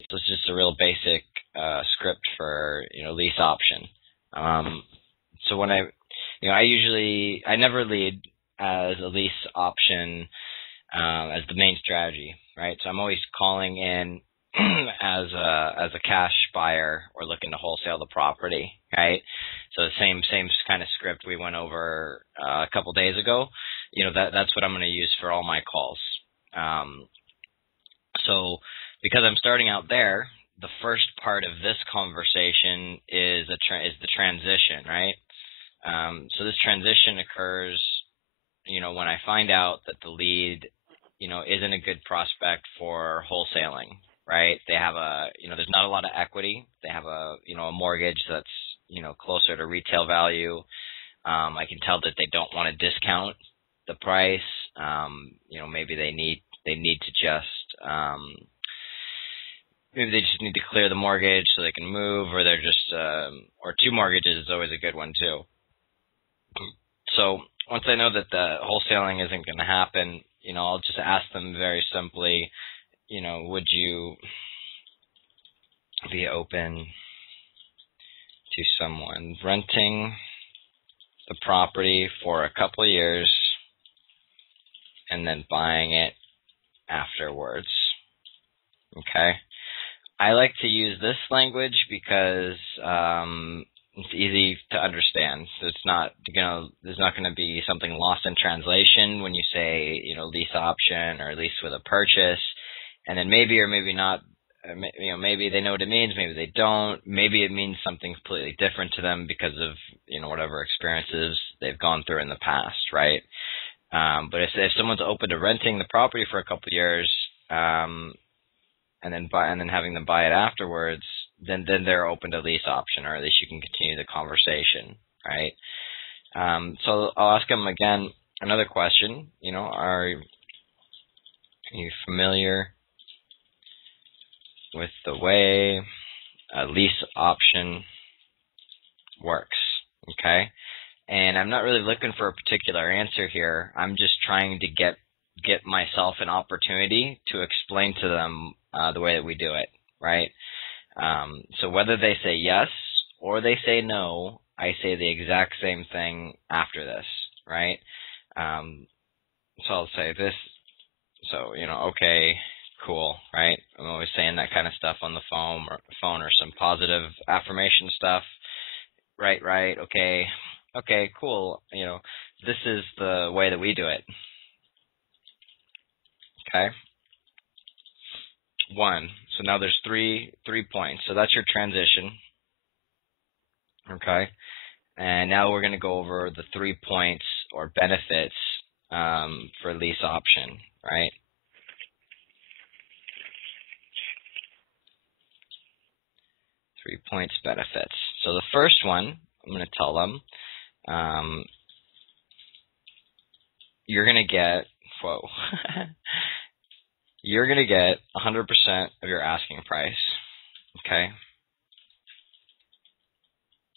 So it's just a real basic script for lease option. So when I never lead as a lease option as the main strategy, right? So I'm always calling in as a cash buyer or looking to wholesale the property, right? So the same kind of script we went over a couple days ago. That's what I'm going to use for all my calls. So because I'm starting out there, the first part of this conversation is the transition, right? So this transition occurs, when I find out that the lead, isn't a good prospect for wholesaling, right? They have there's not a lot of equity. They have a mortgage that's, closer to retail value. I can tell that they don't want to discount the price. Maybe they need to just, maybe they just need to clear the mortgage so they can move, or they're just, or two mortgages is always a good one too. So once I know that the wholesaling isn't going to happen, I'll just ask them very simply, would you be open to someone renting the property for a couple of years and then buying it afterwards? Okay. I like to use this language because it's easy to understand. So it's not, there's not going to be something lost in translation when you say, lease option or lease with a purchase, and then maybe or maybe not, maybe they know what it means, maybe they don't, maybe it means something completely different to them because of, whatever experiences they've gone through in the past, right? But if someone's open to renting the property for a couple of years, and then having them buy it afterwards, then they're open to lease option, or at least you can continue the conversation, right? So I'll ask them again another question. Are you familiar with the way a lease option works? Okay, and I'm not really looking for a particular answer here. I'm just trying to get myself an opportunity to explain to them the way that we do it, right? So whether they say yes or they say no, I say the exact same thing after this, right? So I'll say this, so, okay, cool, right? I'm always saying that kind of stuff on the phone or some positive affirmation stuff. Right, okay, cool, this is the way that we do it. Okay. 1. So now there's three points. So that's your transition. Okay. And now we're going to go over the 3 points or benefits for lease option, right? Three points benefits. So the first one, I'm going to tell them, you're going to get, you're going to get 100% of your asking price, okay?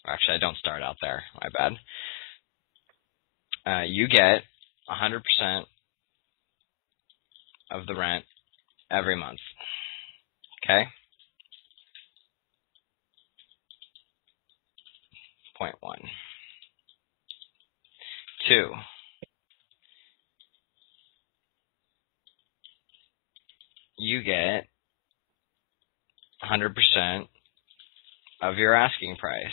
Actually, I don't start out there. My bad. You get 100% of the rent every month, okay? Point 1. 2. You get 100% of your asking price,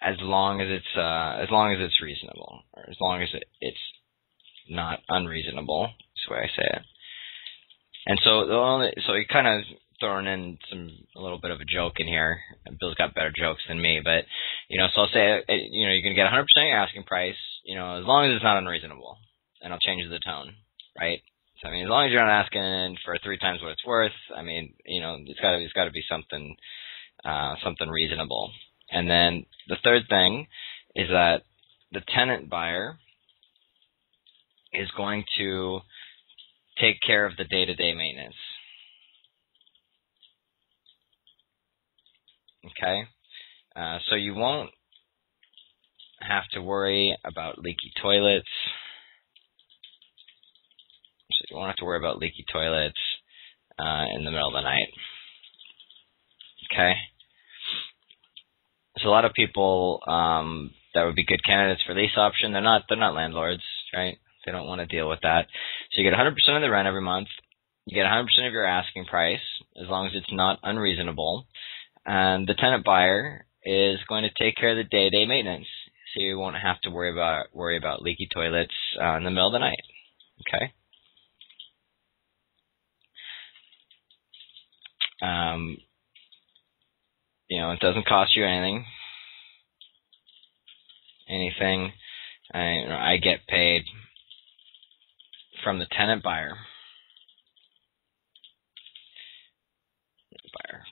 as long as it's reasonable, or as long as it's not unreasonable. That's the way I say it. And so you kind of throwing in a little bit of a joke in here. Bill's got better jokes than me, but so I'll say you're gonna get 100% of your asking price, as long as it's not unreasonable, and I'll change the tone, right? So as long as you're not asking for 3 times what it's worth, it's got to be something reasonable. And then the third thing is that the tenant buyer is going to take care of the day-to-day maintenance. Okay? So you won't have to worry about leaky toilets. in the middle of the night. Okay. So a lot of people that would be good candidates for lease option. They're not landlords, right? They don't want to deal with that. So you get 100% of the rent every month. You get 100% of your asking price as long as it's not unreasonable. And the tenant buyer is going to take care of the day-to-day maintenance, so you won't have to worry about leaky toilets in the middle of the night. Okay. It doesn't cost you anything. I get paid from the tenant buyer.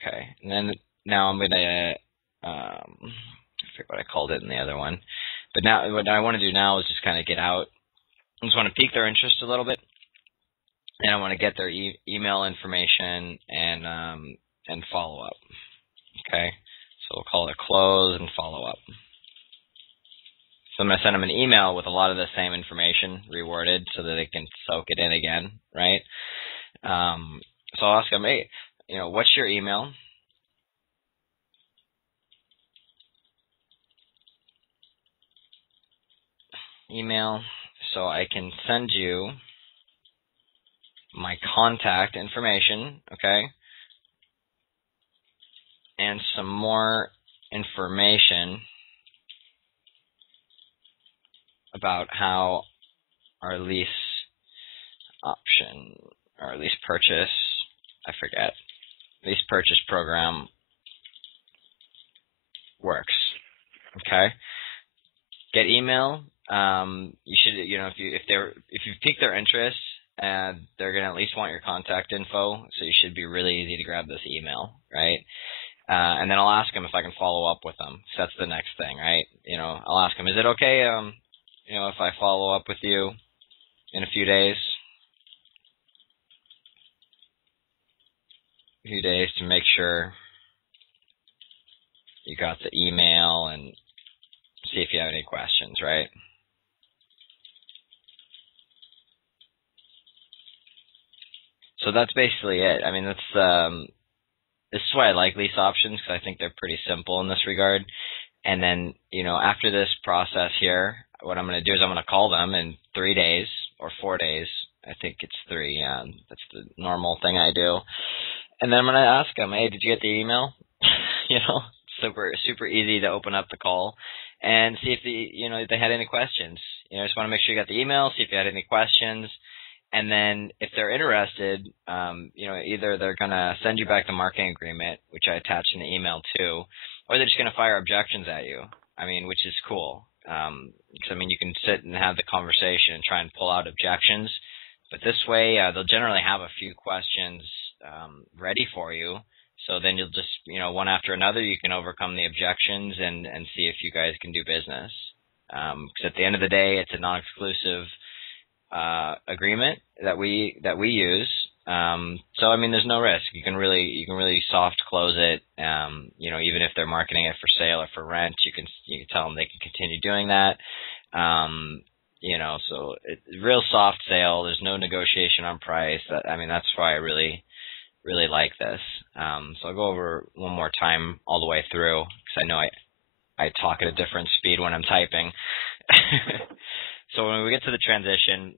Okay, and then now I'm gonna I forget what I called it in the other one, but now what I want to do now is just kind of get out. I just want to pique their interest a little bit, and I want to get their email information and follow up. Okay, so we'll call it a close and follow up. So I'm going to send them an email with a lot of the same information reworded so that they can soak it in again, right? So I'll ask them, hey, what's your email? So I can send you my contact information, okay? And some more information about how our lease option or lease purchase program works. Okay. Get email. You should, if you pique their interest, they're gonna at least want your contact info. So you should be really easy to grab this email, right? And then I'll ask them if I can follow up with them. So that's the next thing, right? I'll ask them, is it okay, if I follow up with you in a few days? To make sure you got the email and see if you have any questions, right? So that's basically it. I mean, this is why I like lease options, because I think they're pretty simple in this regard. And then, after this process here, what I'm going to do is I'm going to call them in 3 days or 4 days. I think it's 3. Yeah, that's the normal thing I do. And then I'm going to ask them, hey, did you get the email? Super easy to open up the call and see if they had any questions. I just want to make sure you got the email, see if you had any questions. And then if they're interested, either they're going to send you back the marketing agreement, which I attached in the email too, or they're just going to fire objections at you. Which is cool. Because, you can sit and have the conversation and try and pull out objections. But this way, they'll generally have a few questions ready for you. So then you'll just, one after another, you can overcome the objections and see if you guys can do business. Because at the end of the day, it's a non-exclusive agreement that we use. So there's no risk. You can really soft close it. Even if they're marketing it for sale or for rent, you can tell them they can continue doing that. So it's real soft sale. There's no negotiation on price. That's why I really like this. So I'll go over one more time all the way through, because I know I talk at a different speed when I'm typing. So when we get to the transition,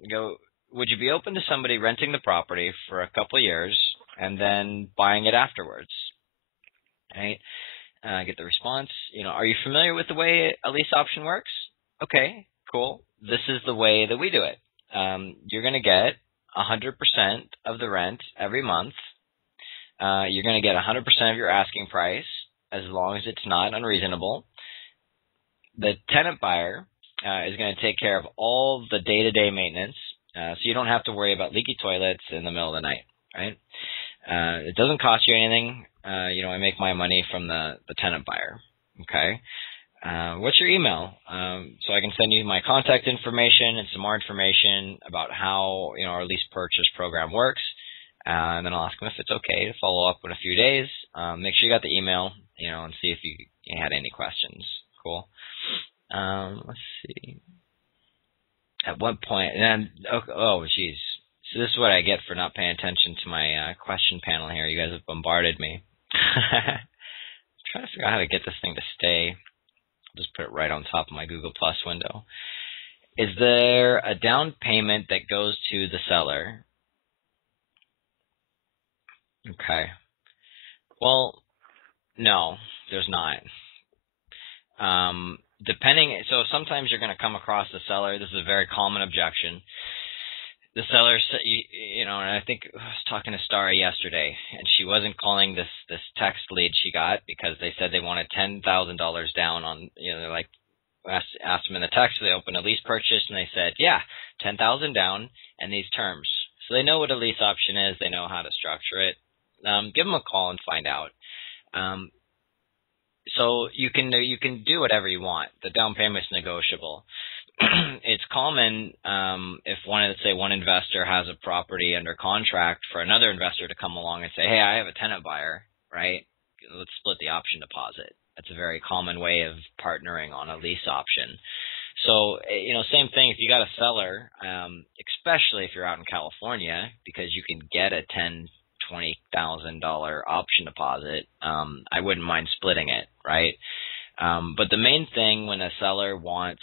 would you be open to somebody renting the property for a couple of years and then buying it afterwards? Right? Get the response. Are you familiar with the way a lease option works? Okay, cool. This is the way that we do it. You're going to get 100% of the rent every month. You're going to get 100% of your asking price as long as it's not unreasonable. The tenant buyer is going to take care of all the day-to-day maintenance, so you don't have to worry about leaky toilets in the middle of the night, right? It doesn't cost you anything. I make my money from the tenant buyer, okay? What's your email? So I can send you my contact information and some more information about how our lease purchase program works, and then I'll ask them if it's okay to follow up in a few days. Make sure you got the email, and see if you had any questions. Cool. Let's see. At what point? And then, oh, geez. So this is what I get for not paying attention to my question panel here. You guys have bombarded me. Trying to figure out how to get this thing to stay. I'll just put it right on top of my Google Plus window. Is there a down payment that goes to the seller? Okay. Well, no, there's not. So sometimes you're going to come across the seller. This is a very common objection. The seller, and I think I was talking to Starry yesterday, and she wasn't calling this text lead she got because they said they wanted $10,000 down on, like asked them in the text. They opened a lease purchase, and they said, yeah, $10,000 down and these terms. So they know what a lease option is. They know how to structure it. Give them a call and find out. So you can do whatever you want. The down payment's negotiable. It's common if one investor has a property under contract for another investor to come along and say, hey, I have a tenant buyer, right? Let's split the option deposit. That's a very common way of partnering on a lease option. So, same thing if you got a seller, especially if you're out in California, because you can get a $20,000 option deposit, I wouldn't mind splitting it, right? But the main thing when a seller wants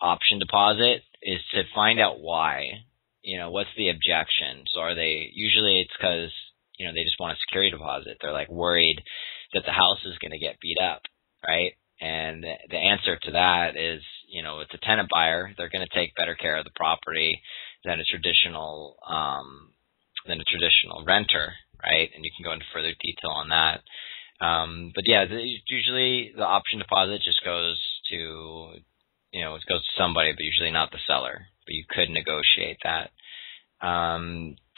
option deposit is to find out why. What's the objection? So usually it's because, they just want a security deposit. They're like worried that the house is going to get beat up, right? And the answer to that is, it's a tenant buyer. They're going to take better care of the property than a traditional renter, right? And you can go into further detail on that. But yeah, usually the option deposit just goes to, it goes to somebody, but usually not the seller. But you could negotiate that.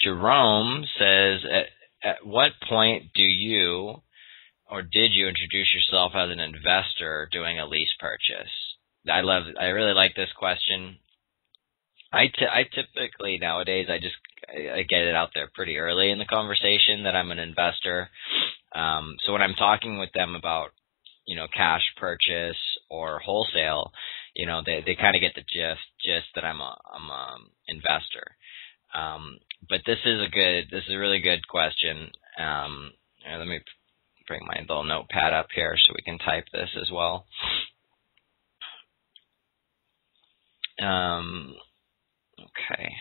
Jerome says, at what point do you or did you introduce yourself as an investor doing a lease purchase? I really like this question. I typically nowadays I get it out there pretty early in the conversation that I'm an investor. So when I'm talking with them about cash purchase or wholesale, they kind of get the gist that I'm a investor. But this is a really good question. Let me bring my little notepad up here so we can type this as well. Okay.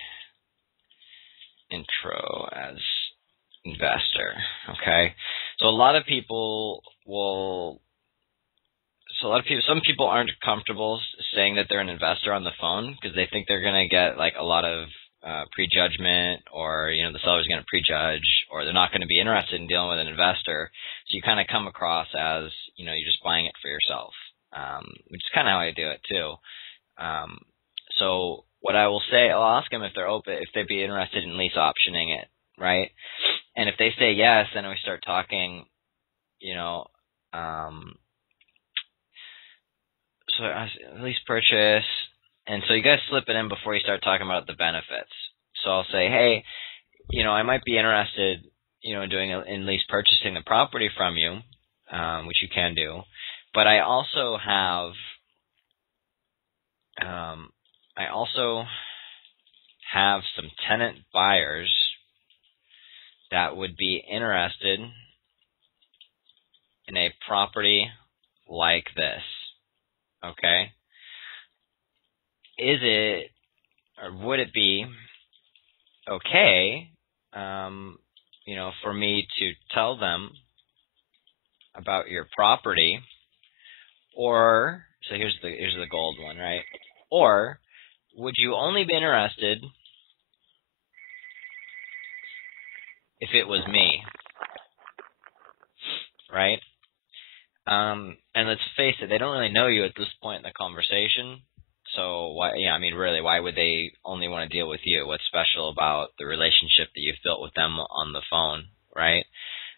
Intro as investor. Okay. Some people aren't comfortable saying that they're an investor on the phone because they think they're going to get like a lot of prejudgment, or the seller's going to prejudge, or they're not going to be interested in dealing with an investor. So you kind of come across as you're just buying it for yourself, which is kind of how I do it too. So what I will say, I'll ask them if they're open, if they'd be interested in lease optioning it, right? And if they say yes, then we start talking, so lease purchase. And so you guys slip it in before you start talking about the benefits. So I'll say, hey, I might be interested, in lease purchasing the property from you, which you can do. But I also have some tenant buyers that would be interested in a property like this. Okay? Is it, or would it be okay, for me to tell them about your property? Or, so here's the gold one, right? Or would you only be interested if it was me, right? And let's face it, they don't really know you at this point in the conversation. So why would they only want to deal with you? What's special about the relationship that you've built with them on the phone, right?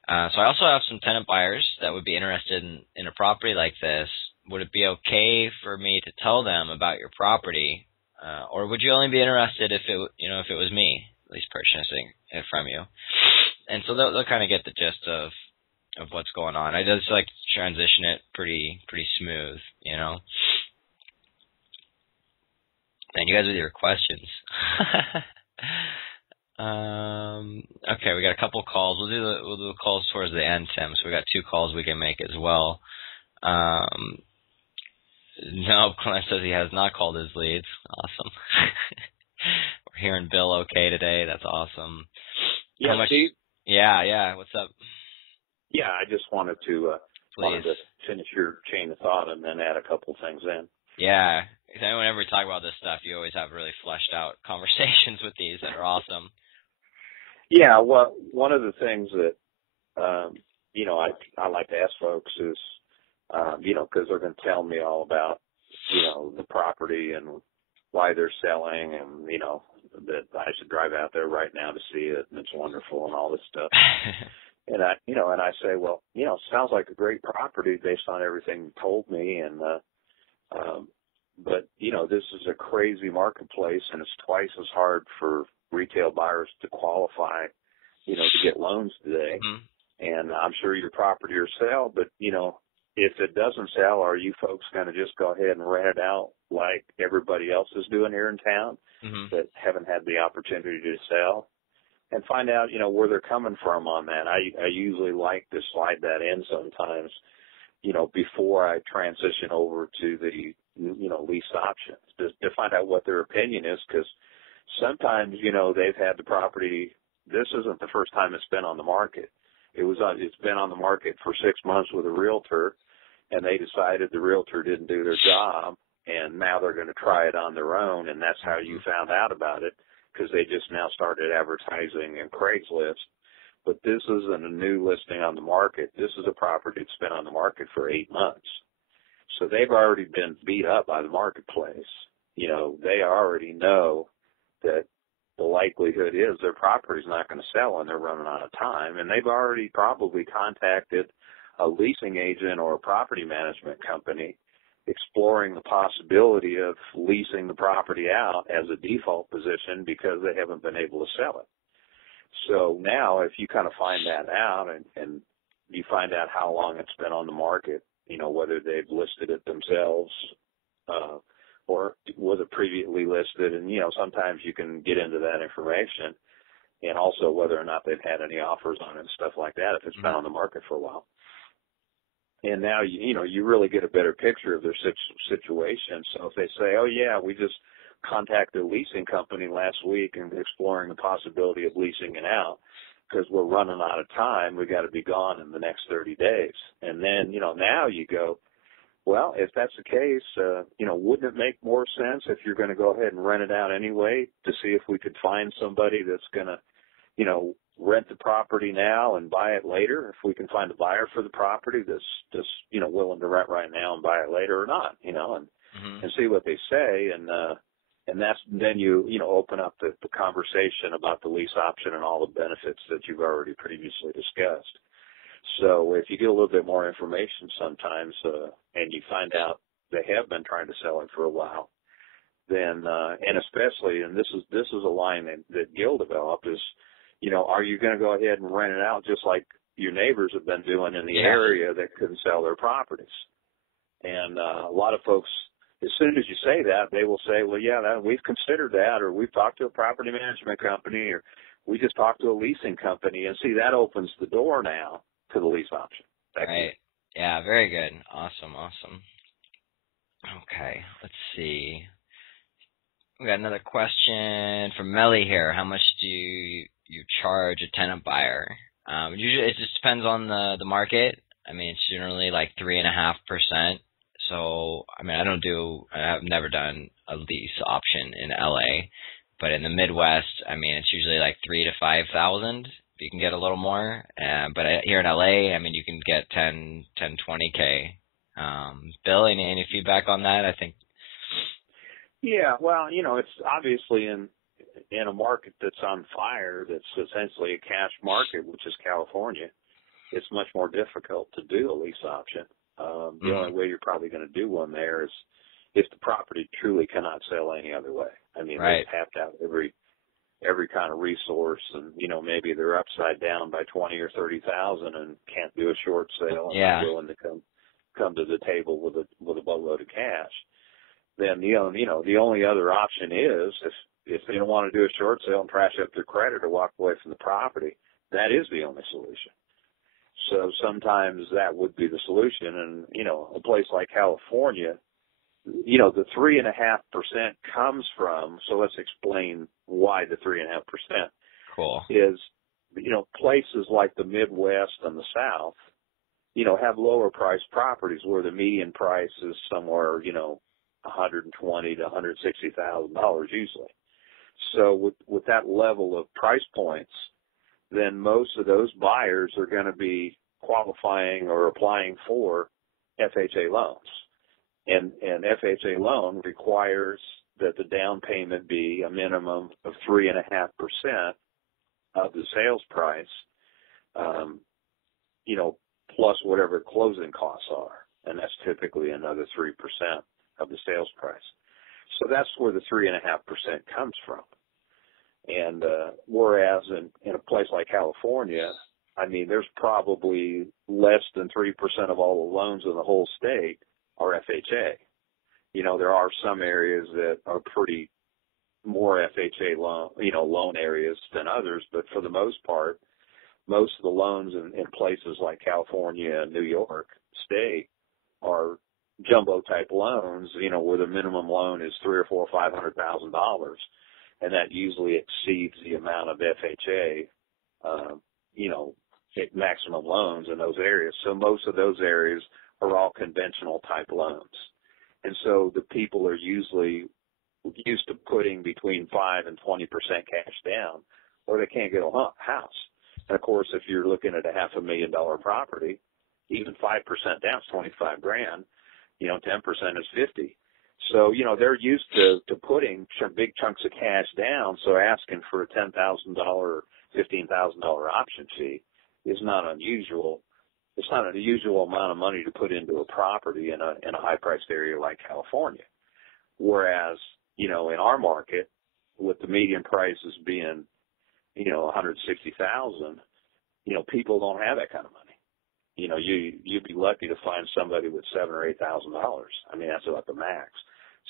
So I also have some tenant buyers that would be interested in a property like this. Would it be okay for me to tell them about your property, or would you only be interested if it was me, at least purchasing it from you? And so they'll kind of get the gist of what's going on. I just like to transition it pretty smooth, And you guys with your questions. Okay, we got a couple calls. We'll do the calls towards the end, Tim. So we got 2 calls we can make as well. No, Clint says he has not called his leads. Awesome. We're hearing Bill okay today. That's awesome. Yeah, Steve? Yeah. What's up? Yeah, I just wanted to finish your chain of thought and then add a couple things in. Yeah. Whenever we talk about this stuff, you always have really fleshed out conversations with these that are awesome. Yeah, well, one of the things that, I like to ask folks is, because they're going to tell me all about, the property and why they're selling and, that I should drive out there right now to see it and it's wonderful and all this stuff. And I say, well, sounds like a great property based on everything you told me. And, but, this is a crazy marketplace and it's twice as hard for retail buyers to qualify, to get loans today. Mm-hmm. And I'm sure your property will sell, but, if it doesn't sell, are you folks going to just go ahead and rent it out like everybody else is doing here in town that haven't had the opportunity to sell? And find out, where they're coming from on that. I usually like to slide that in sometimes, before I transition over to the, lease options to find out what their opinion is, because sometimes, they've had the property. This isn't the first time it's been on the market. It's been on the market for 6 months with a realtor, and they decided the realtor didn't do their job, and now they're going to try it on their own, and that's how you found out about it, because they just now started advertising in Craigslist. But this isn't a new listing on the market. This is a property that's been on the market for 8 months. So they've already been beat up by the marketplace. They already know that the likelihood is their property's not going to sell and they're running out of time. And they've already probably contacted a leasing agent or a property management company exploring the possibility of leasing the property out as a default position because they haven't been able to sell it. So now if you kind of find that out and you find out how long it's been on the market, whether they've listed it themselves, or was it previously listed, and, sometimes you can get into that information, and also whether or not they've had any offers on it and stuff like that if it's been on the market for a while. And now, you really get a better picture of their situation. So if they say, oh, yeah, we just contacted a leasing company last week and exploring the possibility of leasing it out because we're running out of time, we got to be gone in the next 30 days. And then, now you go, well, if that's the case, wouldn't it make more sense if you're going to go ahead and rent it out anyway to see if we could find somebody that's going to, rent the property now and buy it later? If we can find a buyer for the property that's just, willing to rent right now and buy it later or not, and see what they say. And that's, then you open up the conversation about the lease option and all the benefits that you've already previously discussed. So if you get a little bit more information sometimes, and you find out they have been trying to sell it for a while, then, and especially, and this is a line that Gil developed is, are you going to go ahead and rent it out just like your neighbors have been doing in the area that couldn't sell their properties? And a lot of folks, as soon as you say that, they will say, well, yeah, we've considered that, or we've talked to a property management company, or we just talked to a leasing company. And see, that opens the door now to the lease option. Right. Yeah, very good. Awesome. Okay, let's see. We got another question from Melly here. How much do you charge a tenant buyer? Usually it just depends on the market. I mean, it's generally like 3.5%. So, I mean, I've never done a lease option in LA, but in the Midwest, I mean, it's usually like 3,000 to 5,000. You can get a little more, but here in LA, I mean, you can get 10, 20K. Bill, any feedback on that? I think. Yeah, well, it's obviously in a market that's on fire, that's essentially a cash market, which is California. It's much more difficult to do a lease option. The only way you're probably going to do one there is if the property truly cannot sell any other way. I mean, right. They have to have every kind of resource, and maybe they're upside down by 20 or 30,000 and can't do a short sale and not willing to come to the table with a boatload of cash. then the only other option is if they don't want to do a short sale and trash up their credit or walk away from the property, that is the only solution. So sometimes that would be the solution. And, a place like California, the 3.5% comes from, so let's explain why the 3.5%. Cool. Is, places like the Midwest and the South, have lower priced properties where the median price is somewhere, $120,000 to $160,000 usually. So with that level of price points, then most of those buyers are going to be qualifying or applying for FHA loans. And FHA loan requires that the down payment be a minimum of 3.5% of the sales price, plus whatever closing costs are. And that's typically another 3% of the sales price. So that's where the 3.5% comes from. And whereas in a place like California, there's probably less than 3% of all the loans in the whole state are FHA. There are some areas that are pretty more FHA loan areas than others, but for the most part, most of the loans in places like California and New York State are jumbo type loans, where the minimum loan is $300,000 or $400,000 or $500,000, and that usually exceeds the amount of FHA, maximum loans in those areas. So most of those areas are all conventional type loans, and so the people are usually used to putting between 5 and 20% cash down, or they can't get a house. And of course, if you're looking at a $500,000 property, even 5% down is $25,000. 10% is $50,000. So they're used to putting big chunks of cash down. So asking for a $10,000 or $15,000 option fee is not unusual. It's not an unusual amount of money to put into a property in a high priced area like California. Whereas in our market, with the median prices being $160,000, people don't have that kind of money. You'd be lucky to find somebody with $7,000 or $8,000. That's about the max.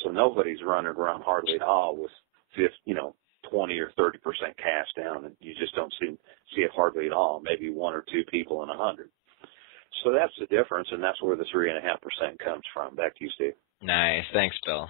So nobody's running around hardly at all with 20 or 30% cash down, and you just don't see it hardly at all. Maybe 1 or 2 people in 100. So that's the difference, and that's where the 3.5% comes from. Back to you, Steve. Nice. Thanks, Bill.